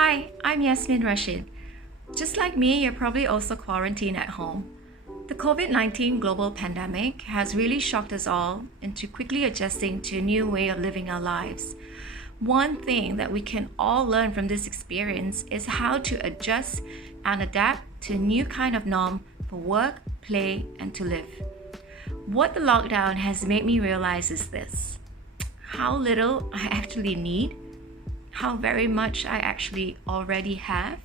Hi, I'm Yasmin Rashid. Just like me, you're probably also quarantined at home. The COVID 19 global pandemic has really shocked us all into quickly adjusting to a new way of living our lives. One thing that we can all learn from this experience is how to adjust and adapt to a new kind of norm for work, play, and to live. What the lockdown has made me realize is this: how little I actually need, how very much I actually already have,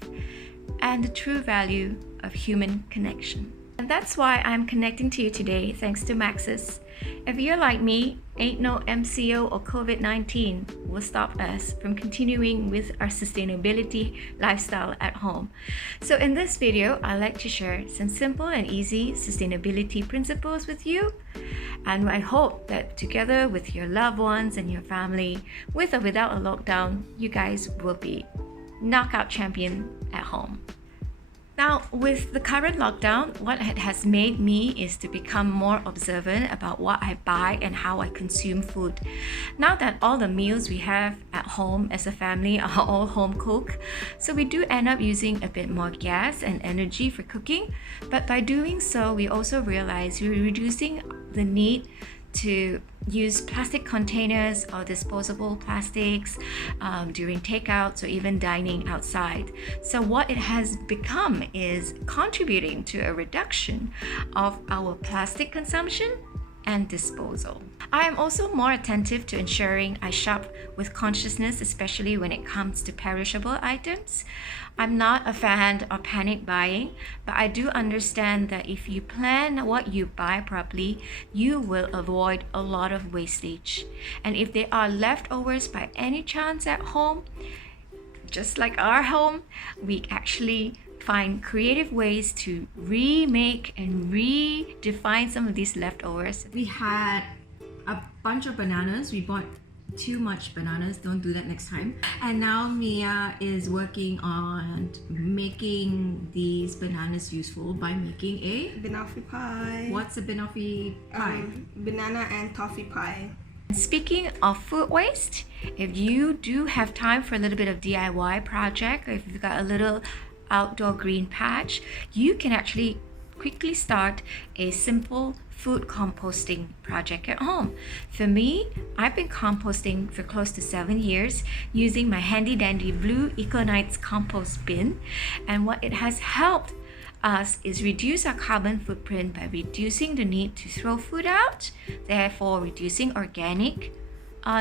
and the true value of human connection. And that's why I'm connecting to you today thanks to Maxis. If you're like me, ain't no MCO or COVID 19 will stop us from continuing with our sustainability lifestyle at home. So, in this video, I'd like to share some simple and easy sustainability principles with you. And I hope that together with your loved ones and your family, with or without a lockdown, you guys will be knockout champion at home. Now, with the current lockdown, what it has made me is to become more observant about what I buy and how I consume food. Now that all the meals we have at home as a family are all home cooked, so we do end up using a bit more gas and energy for cooking. But by doing so, we also realize we're reducing the need to use plastic containers or disposable plastics during takeouts or even dining outside. So what it has become is contributing to a reduction of our plastic consumption and disposal. I am also more attentive to ensuring I shop with consciousness, especially when it comes to perishable items. I'm not a fan of panic buying, but I do understand that if you plan what you buy properly, you will avoid a lot of wastage. And if there are leftovers by any chance at home, just like our home, we actually find creative ways to remake and redefine some of these leftovers. We had a bunch of bananas. We bought too much bananas. Don't do that next time. And now Mia is working on making these bananas useful by making a banoffee pie. What's a banoffee pie? Banana and toffee pie. Speaking of food waste, if you do have time for a little bit of DIY project, or if you've got a little outdoor green patch, you can actually quickly start a simple food composting project at home. For me, I've been composting for close to 7 years using my handy dandy blue Econites compost bin, and what it has helped us is reduce our carbon footprint by reducing the need to throw food out, therefore reducing organic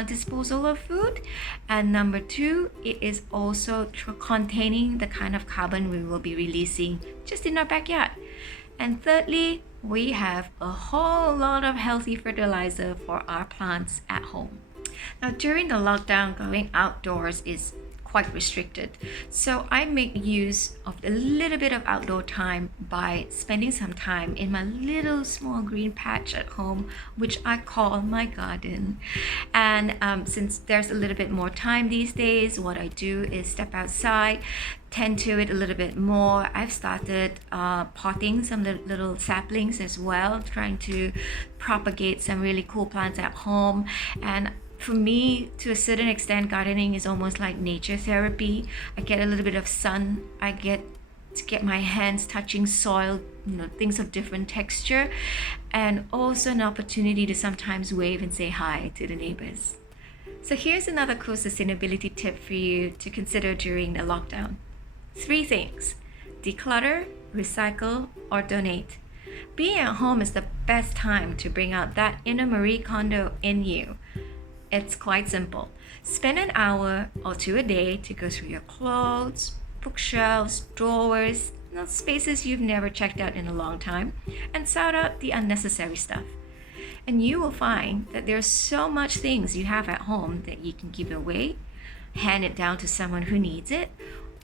disposal of food. And number two, it is also containing the kind of carbon we will be releasing just in our backyard. And thirdly, we have a whole lot of healthy fertilizer for our plants at home. Now, during the lockdown, going outdoors is quite restricted. So I make use of a little bit of outdoor time by spending some time in my little small green patch at home, which I call my garden. And since there's a little bit more time these days, what I do is step outside, tend to it a little bit more. I've started potting some little saplings as well, trying to propagate some really cool plants at home. And for me, to a certain extent, gardening is almost like nature therapy. I get a little bit of sun. I get to get my hands touching soil, things of different texture, and also an opportunity to sometimes wave and say hi to the neighbors. So here's another cool sustainability tip for you to consider during the lockdown. 3 things: declutter, recycle, or donate. Being at home is the best time to bring out that inner Marie Kondo in you. It's quite simple. Spend an hour or 2 a day to go through your clothes, bookshelves, drawers, spaces you've never checked out in a long time, and sort out the unnecessary stuff. And you will find that there's so much things you have at home that you can give away, hand it down to someone who needs it,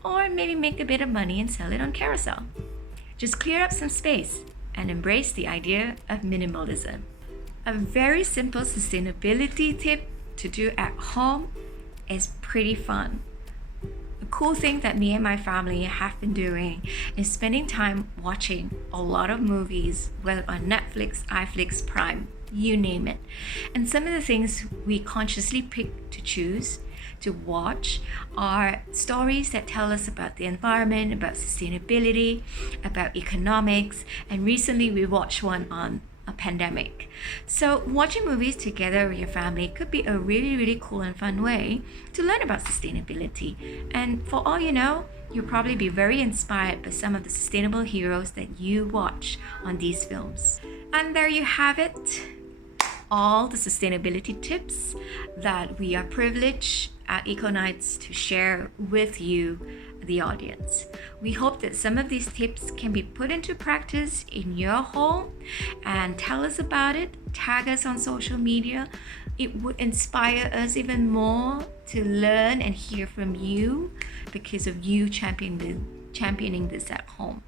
or maybe make a bit of money and sell it on Carousel. Just clear up some space and embrace the idea of minimalism. A very simple sustainability tip to do at home is pretty fun. The cool thing that me and my family have been doing is spending time watching a lot of movies, whether on Netflix, iFlix, Prime, you name it. And some of the things we consciously pick to choose to watch are stories that tell us about the environment, about sustainability, about economics, and recently we watched one on a pandemic. So watching movies together with your family could be a really cool and fun way to learn about sustainability. And for all you know, you'll probably be very inspired by some of the sustainable heroes that you watch on these films. And there you have it. All the sustainability tips that we are privileged at Econites to share with you, the audience. We hope that some of these tips can be put into practice in your home, and tell us about it. Tag us on social media. It would inspire us even more to learn and hear from you because of you championing this at home.